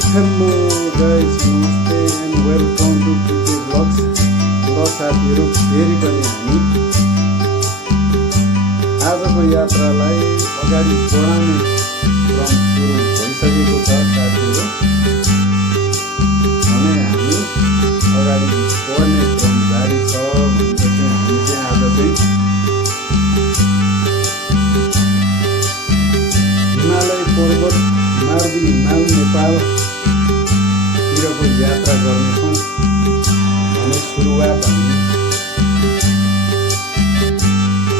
Hello guys, namaste and welcome to PK Vlogs. र साथीहरु फेरि पनि हामी आजको यात्रालाई अगाडि बढाउने क्रम सुरु भइसकेको छ साथीहरु। भने हामी अगाडि बढ्ने क्रम जारी छ भनेपछि हामी चाहिँ आज चाहिँ हिमालय पर्वत मार्दी हिमाल नेपाल तिरको यात्रा गर्नेछौँ भने सुरुवात हामी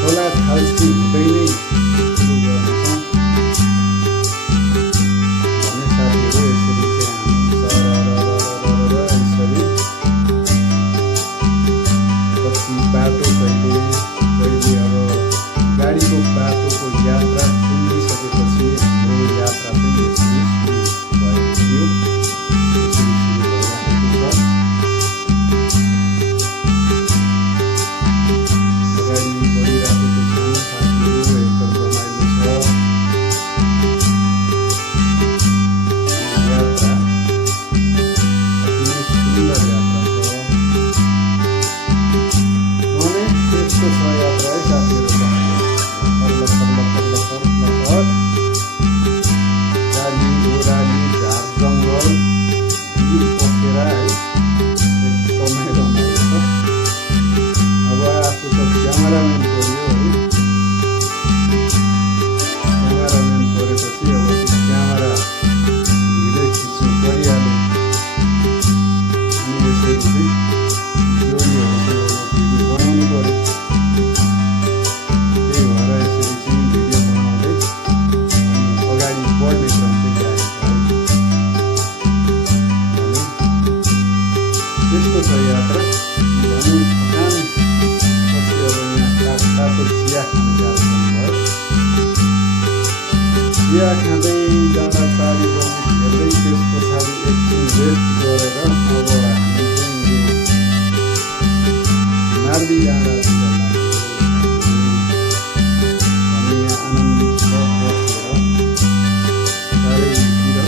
खोला खाल्सी हुँदै नै सुरु गर्नेछौँ भने साथीहरु यसरी चाहिँ हामी यसरी पछि बाटो कहिले अब गाडीको बाटोको यात्रा पुगिसकेपछि हाम्रो यात्रा चाहिँ यसरी सुरु चिया खाँदै जाँदा पारी गाउँ हेर्दै त्यस पछाडि एकछिन रेस्ट गरेर अब हामी चाहिँ यो मार्दी डाँडा भने यहाँ आनन्द छ बसेर चारैतिर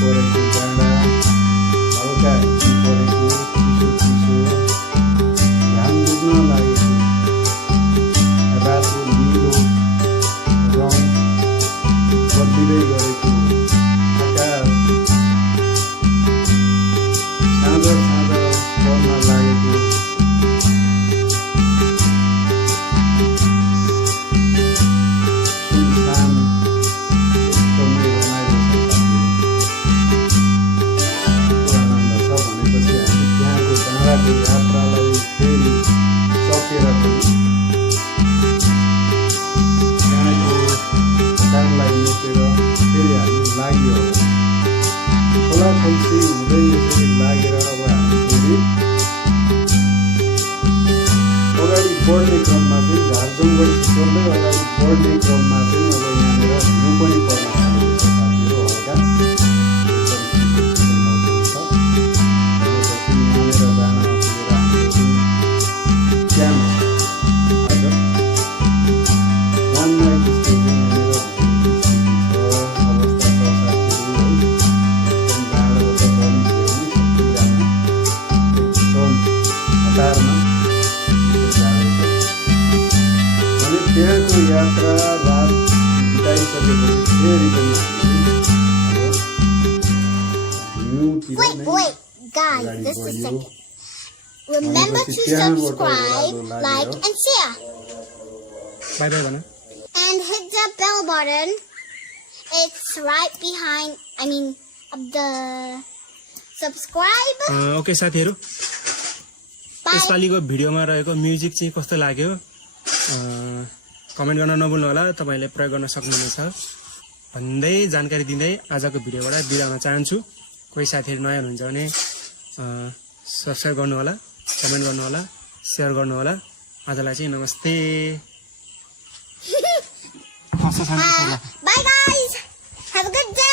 परेको डाँडा हल्का परेको चिसो चिसो रातो नीलो रङ बदलिँदै गरेको आकाश साँझ साँझ पर्न लागेको सुनसान एकदमै रमाइलो छ आनन्द छ भनेपछि हामी त्यहाँको डाँडाको यात्रालाई फेरि सकेर पनि कामलाई मेटेर फेरि हामी लाग्यो खोला खल्सी हुँदै यसरी लागेर अब हामी फेरि अगाडि बढ्ने क्रममा चाहिँ झारजङ्गल छिटोल्दै अगाडि बढ्ने क्रममा चाहिँ अब यहाँनिर हिउँ पनि पर्न थालेको छ साथीहरु हल्का भनेपछि यहाँनिर जान पुगेर हाम्रो क्याम्प आज वान नाइट स्टे चाहिँ त्यहाँको यात्रा रात बिताइसकेपछि फेरि पनि Wait, guys, just a second. Remember to subscribe, like, and share. Bye, Bana. And hit the bell button. It's right behind, the subscribe. Okay साथीहरु यसपालिको भिडियोमा रहेको म्युजिक चाहिँ कस्तो लाग्यो कमेन्ट गर्न नभुल्नु होला तपाईले प्रयोग गर्न सक्नुहुनेछ भन्दै जानकारी दिँदै आजको भिडियोबाट बिदा हुन चाहन्छु कोही साथीहरु नयाँ हुनुहुन्छ भने सब्स्क्राइब गर्नु होला कमेन्ट गर्नु होला शेयर गर्नु होला आजलाई चाहिँ नमस्ते Bye guys. Have a good day.